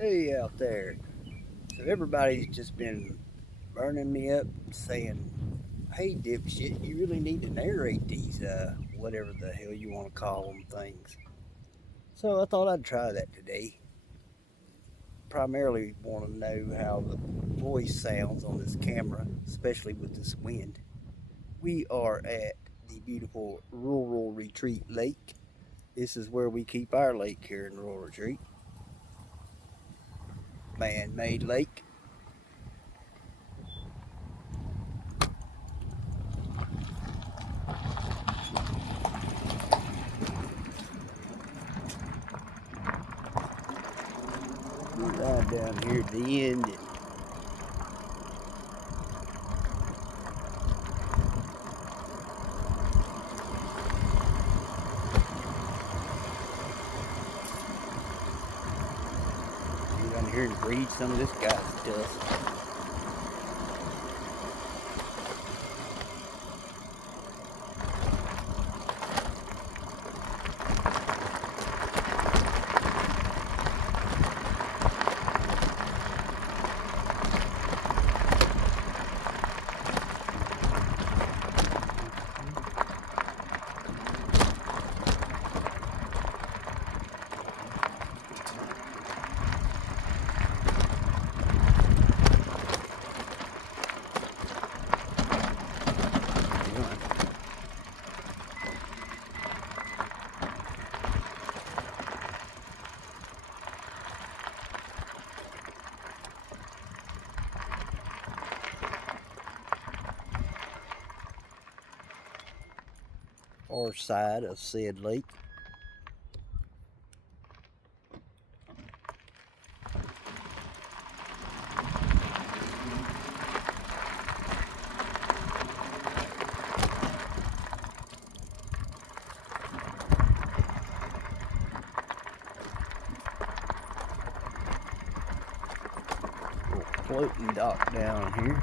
Hey out there. So everybody's just been burning me up saying, hey dipshit, you really need to narrate these whatever the hell you want to call them things. So I thought I'd try that today. Primarily want to know how the voice sounds on this camera, especially with this wind. We are at the beautiful Rural Retreat Lake. This is where we keep our lake here in Rural Retreat. Man-made lake. We ride down here at the end and get down here and breed some of this guy's stuff. Far side of said lake. Little floating dock down here.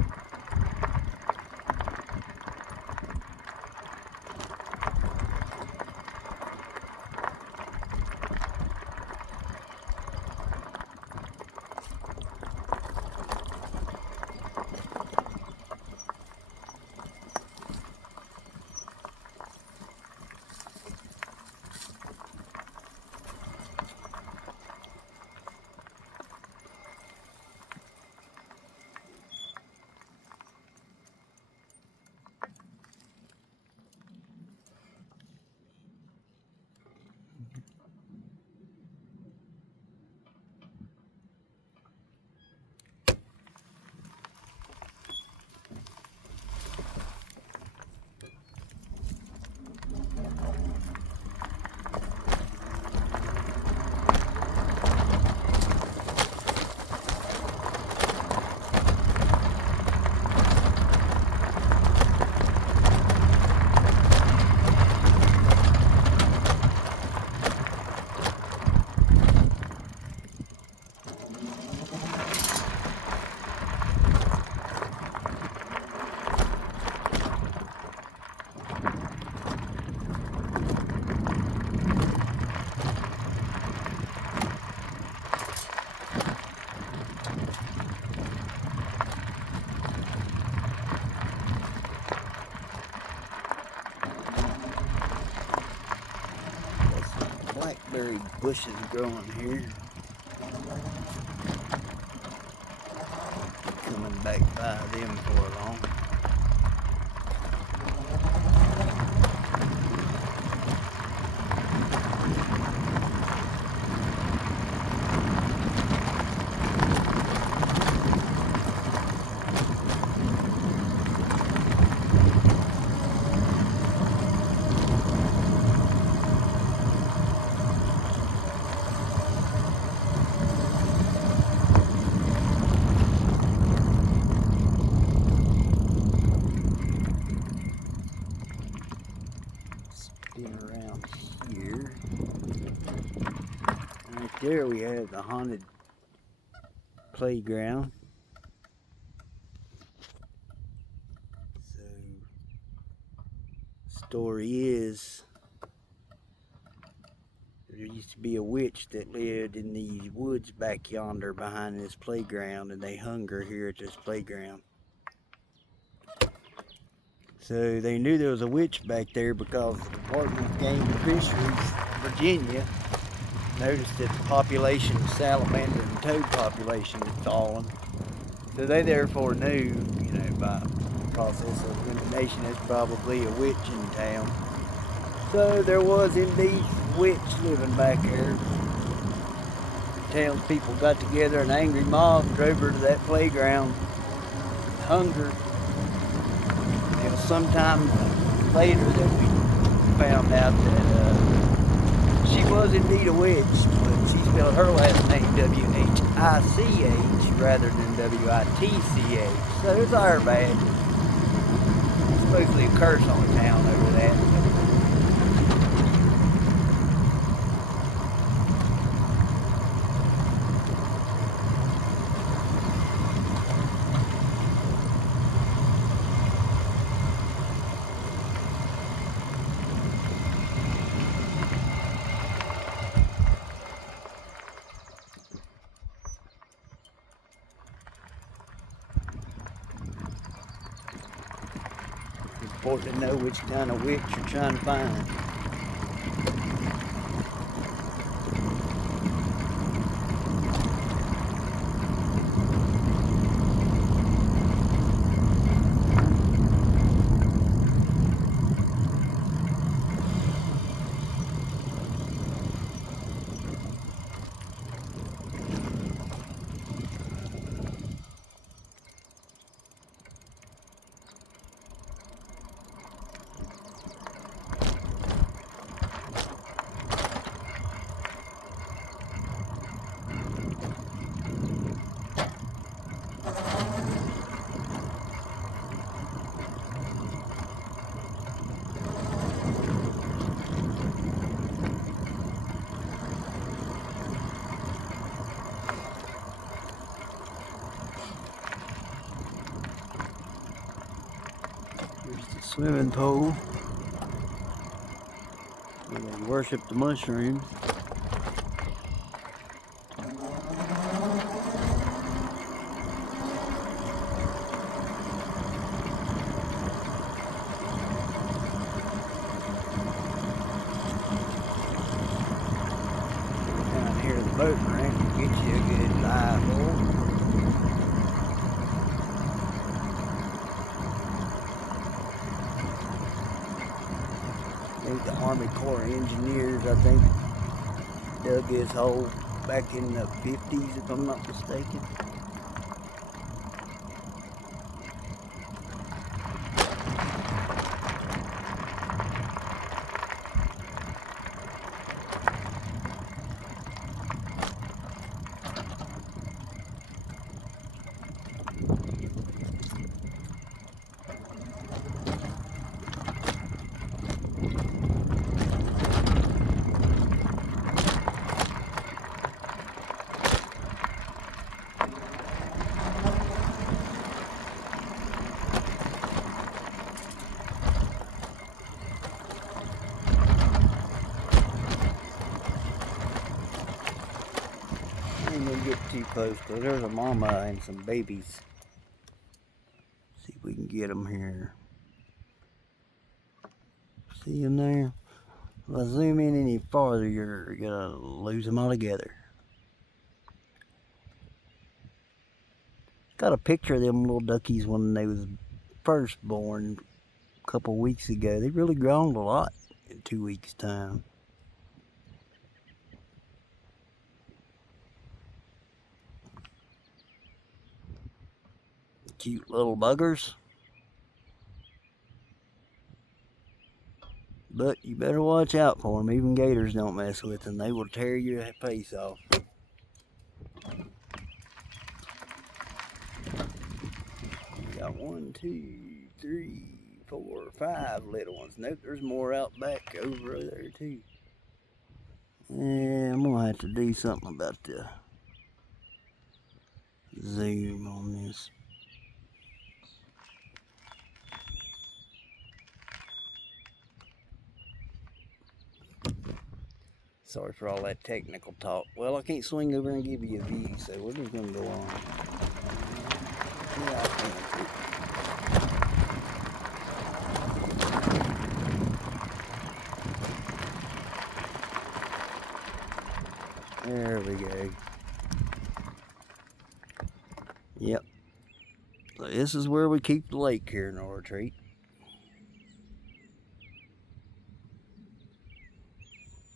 Got some blackberry bushes growing here. Coming back by them for long. Spin around here. Right there we have the haunted playground. So, story is There used to be a witch that lived in these woods back yonder behind this playground, and they hung her here at this playground. So they knew there was a witch back there because the Department of Game and Fisheries, Virginia, noticed that the population, salamander and toad population had fallen. So they therefore knew, by process of elimination, there's probably a witch in town. So there was indeed a witch living back there. The townspeople got together, an angry mob drove her to that playground, hung her. It was sometime later that we found out that she was indeed a witch, but she spelled her last name W-H-I-C-H rather than W-I-T-C-H. So it's our bad. Supposedly a curse on the town over that. It's important to know which kind of witch you're trying to find. Here's the swimming pool where they worship the mushrooms. Down here the boat ramp will get you a good dive hole. The Army Corps of Engineers, I think, dug this hole back in the 50s, if I'm not mistaken. I ain't gonna get too close because there's a mama and some babies. See if we can get them here. See them there? If I zoom in any farther, you're gonna lose them altogether. Got a picture of them little duckies when they was first born a couple weeks ago. They've really grown a lot in 2 weeks' time. Cute little buggers. But you better watch out for them. Even gators don't mess with them. They will tear your face off. We got 1, 2, 3, 4, 5 little ones. Nope, there's more out back over there too. Yeah, I'm gonna have to do something about the zoom on this. Sorry for all that technical talk. Well, I can't swing over and give you a view, so we're just going to go on. Yeah, I can. There we go. Yep. So this is where we keep the lake here in our retreat.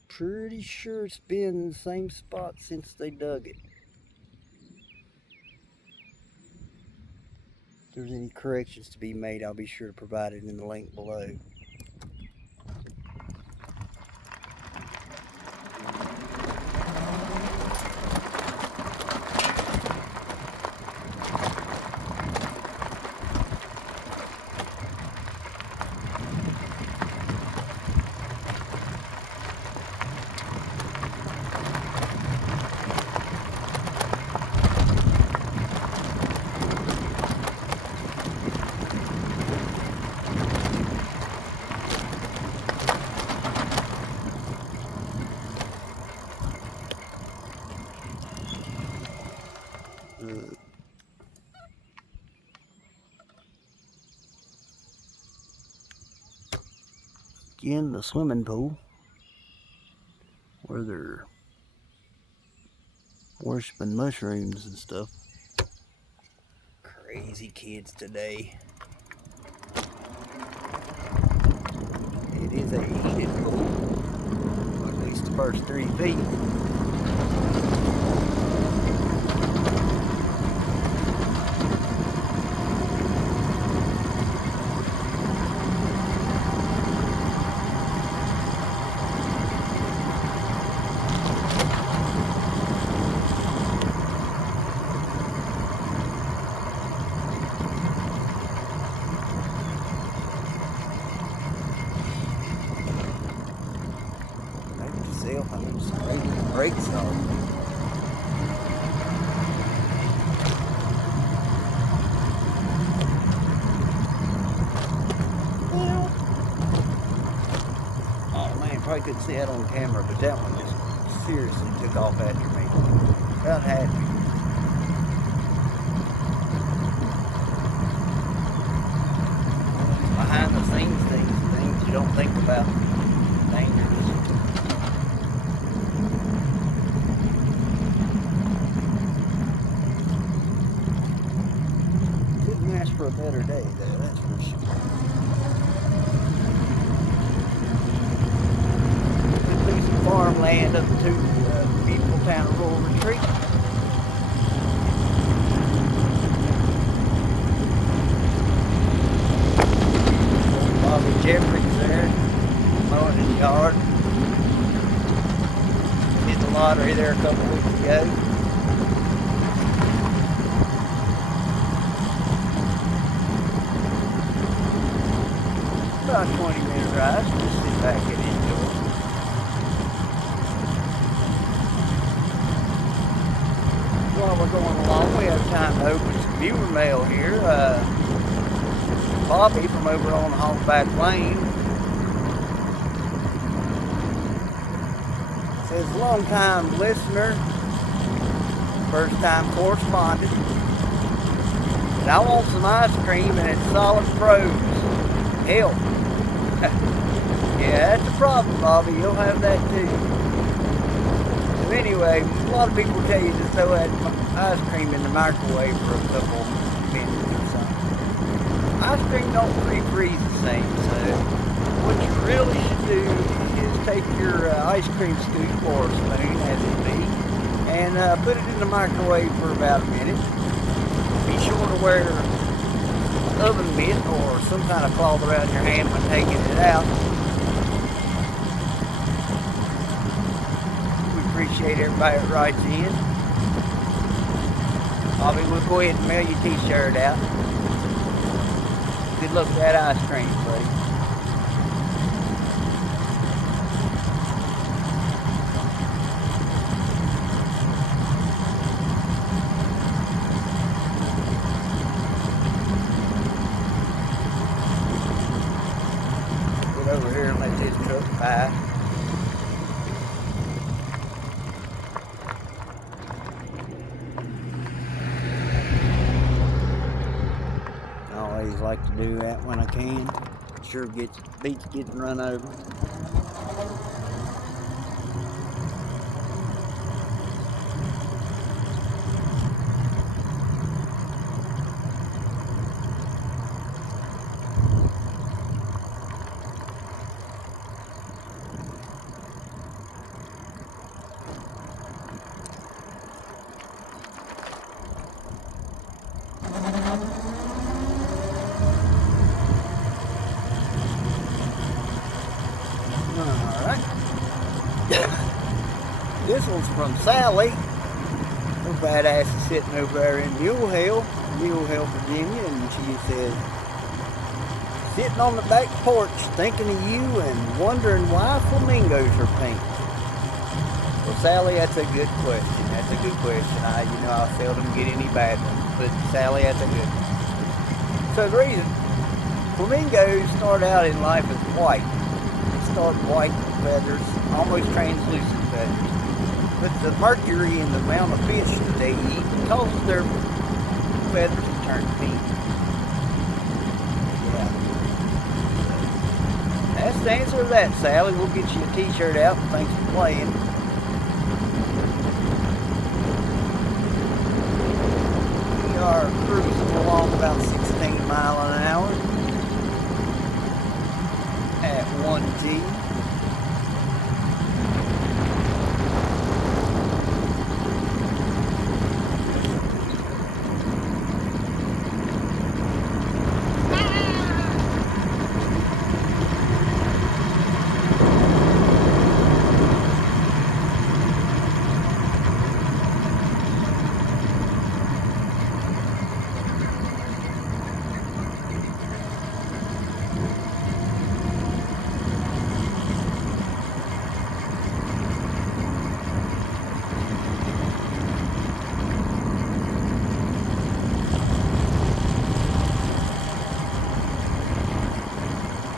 Pretty sure it's been in the same spot since they dug it. If there's any corrections to be made, I'll be sure to provide it in the link below. Again, the swimming pool where they're worshiping mushrooms and stuff. Crazy kids today. It is a heated pool, at least the first 3 feet. I'm just ready to break some. Oh man, probably couldn't see that on camera, but that one just seriously took off after me. About had me. Behind the scenes things you don't think about. Dangerous. For a better day there, that's for sure. Could be some farmland up to the beautiful town of Royal Retreat. Bobby Jeffries there, mowing his yard. Hit the lottery there a couple weeks ago. About a 20-minute ride, so just sit back and enjoy. While we're going along, we have time to open some viewer mail here. Bobby from over on Hogback Lane says, long time listener, first time correspondent, and I want some ice cream and it's solid froze. Hell. Yeah, that's a problem, Bobby. You'll have that too. So anyway, a lot of people tell you to throw that ice cream in the microwave for a couple minutes or something. Ice cream don't refreeze the same, so what you really should do is take your ice cream scoop or spoon, as it be, and put it in the microwave for about a minute. Be sure to wear oven mitt or some kind of cloth around your hand when taking it out. We appreciate everybody that writes in. Bobby, we'll go ahead and mail your t-shirt out. Good luck with that ice cream, buddy. Over here and let this truck by. like to do that when I can. Sure beats getting run over. Alright. This one's from Sally. Her badass is sitting over there in Mule Hill, Virginia, and she says, sitting on the back porch thinking of you and wondering why flamingos are pink. Well, Sally, that's a good question. That's a good question. I seldom get any bad ones, but Sally, that's a good one. So the reason, flamingos start out in life as white. They start white feathers, almost translucent feathers. But the mercury in the amount of fish that they eat causes their feathers to turn pink. Yeah. That's the answer to that, Sally. We'll get you a t-shirt out. Thanks for playing. We are cruising along about 16 miles an hour at 1G.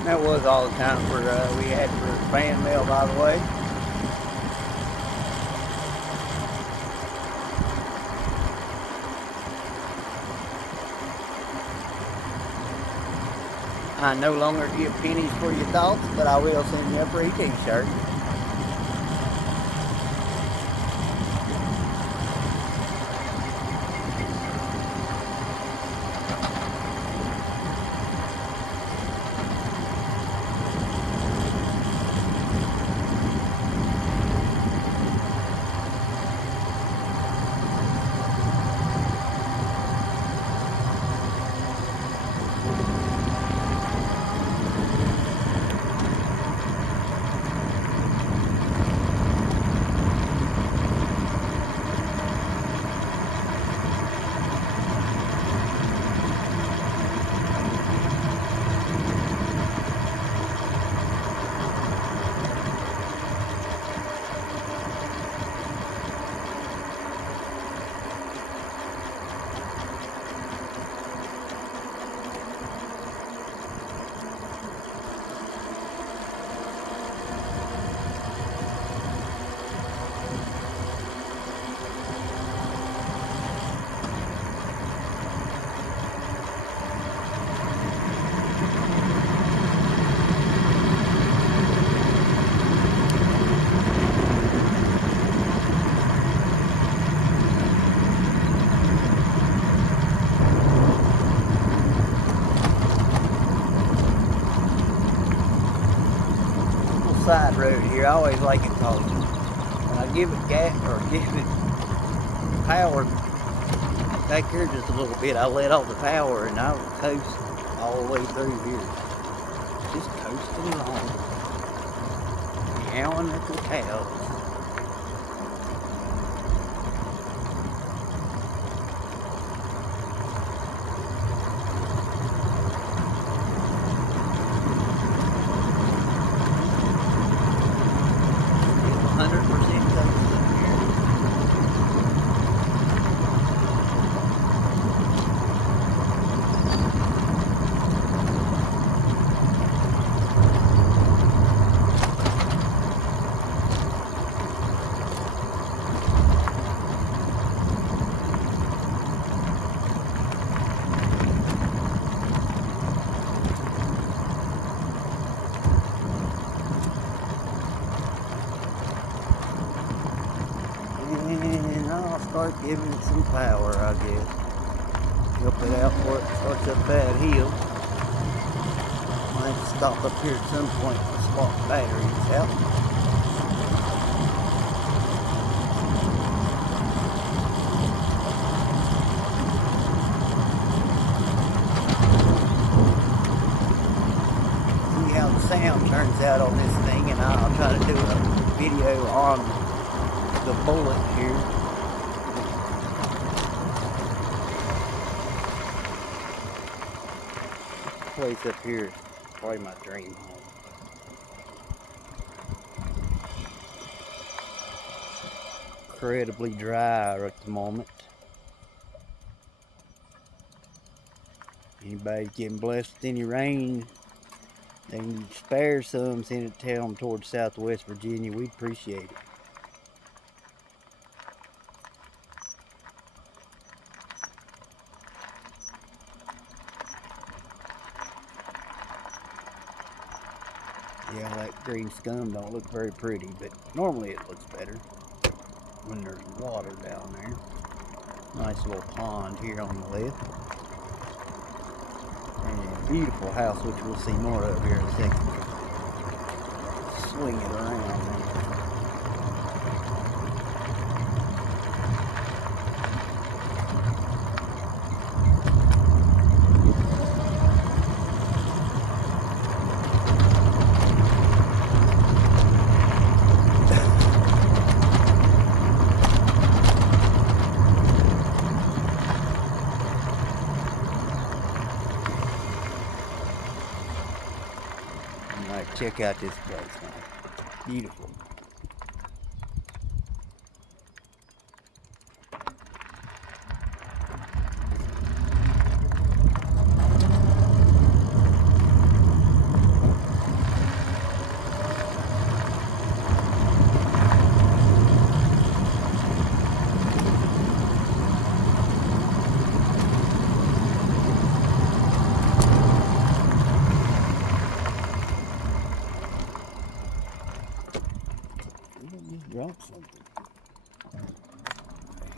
That was all the time we had for fan mail, by the way. I no longer give pennies for your thoughts, but I will send you a free t-shirt. Side road here. I always like it because when I give it gas or give it power back here just a little bit, I let off the power and I will coast all the way through here. Just coasting along. Meowing at the cows. start giving it some power, I guess. Help it out before it starts up that hill. Might have to stop up here at some point to swap batteries out. See how the sound turns out on this thing, and I'll try to do a video on the bullet here. This place up here is probably my dream home. Incredibly dry at the moment. Anybody getting blessed with any rain, they can spare some, send it to them towards Southwest Virginia. We'd appreciate it. Yeah, that green scum don't look very pretty, but normally it looks better when there's water down there. Nice little pond here on the left. And a beautiful house, which we'll see more of here in a second. Swing it around there. Alright, check out this place now. Beautiful. Drop something.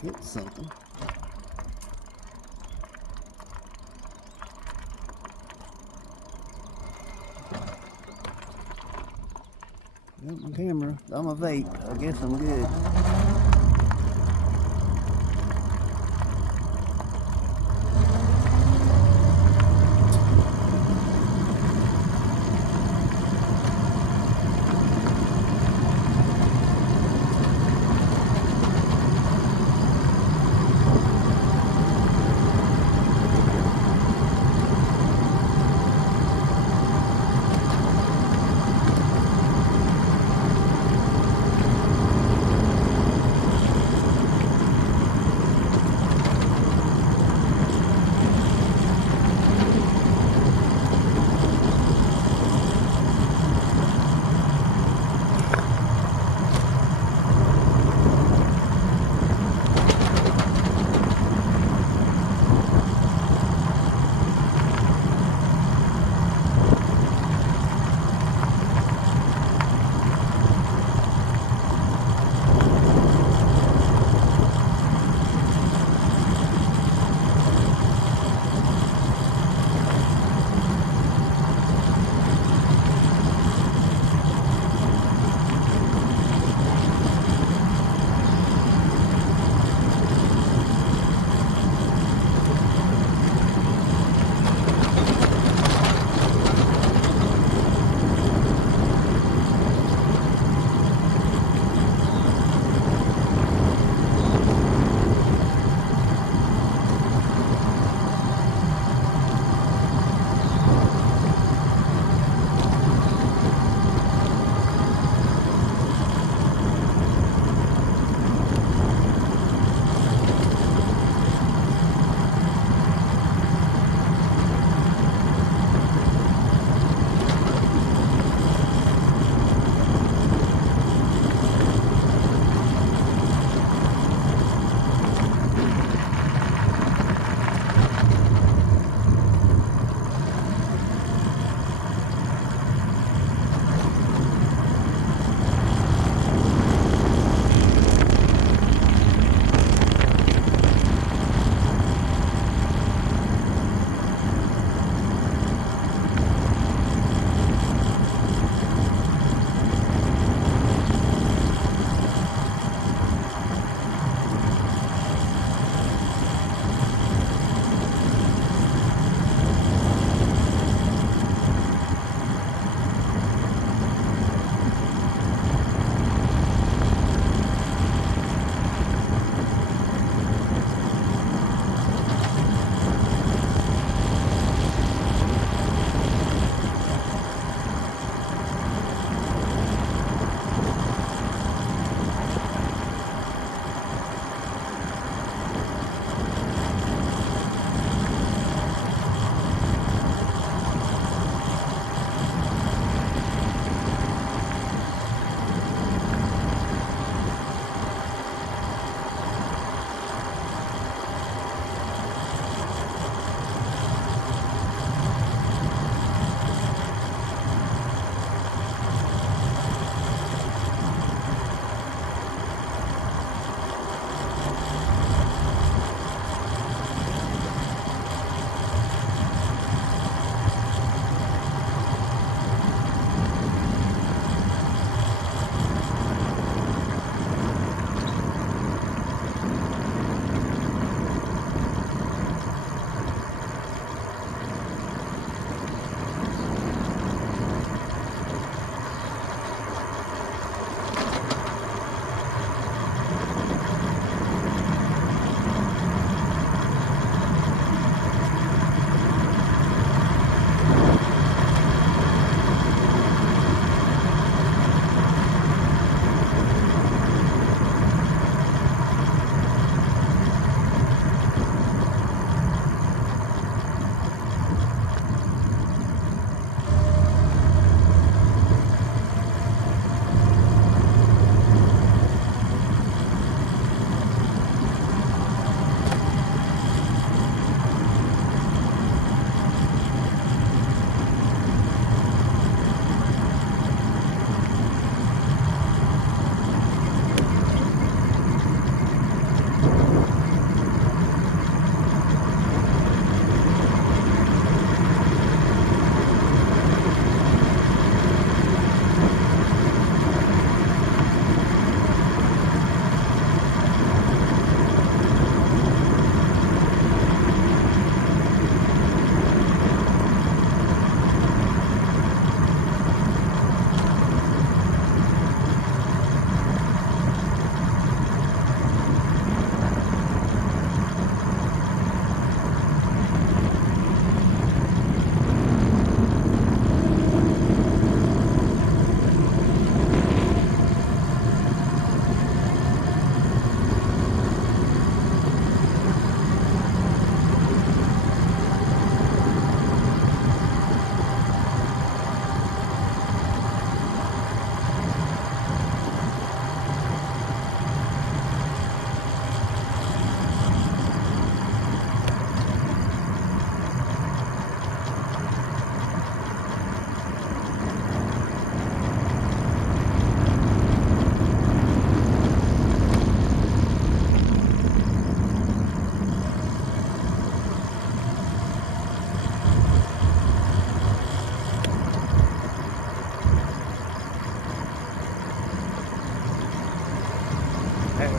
Hit something. Got my camera. Got my vape. I guess I'm good.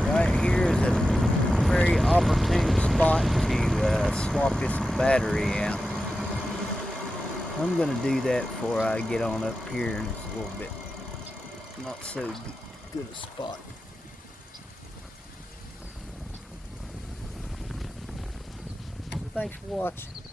Right here is a very opportune spot to swap this battery out. I'm going to do that before I get on up here, and it's a little bit not so good a spot. Thanks for watching.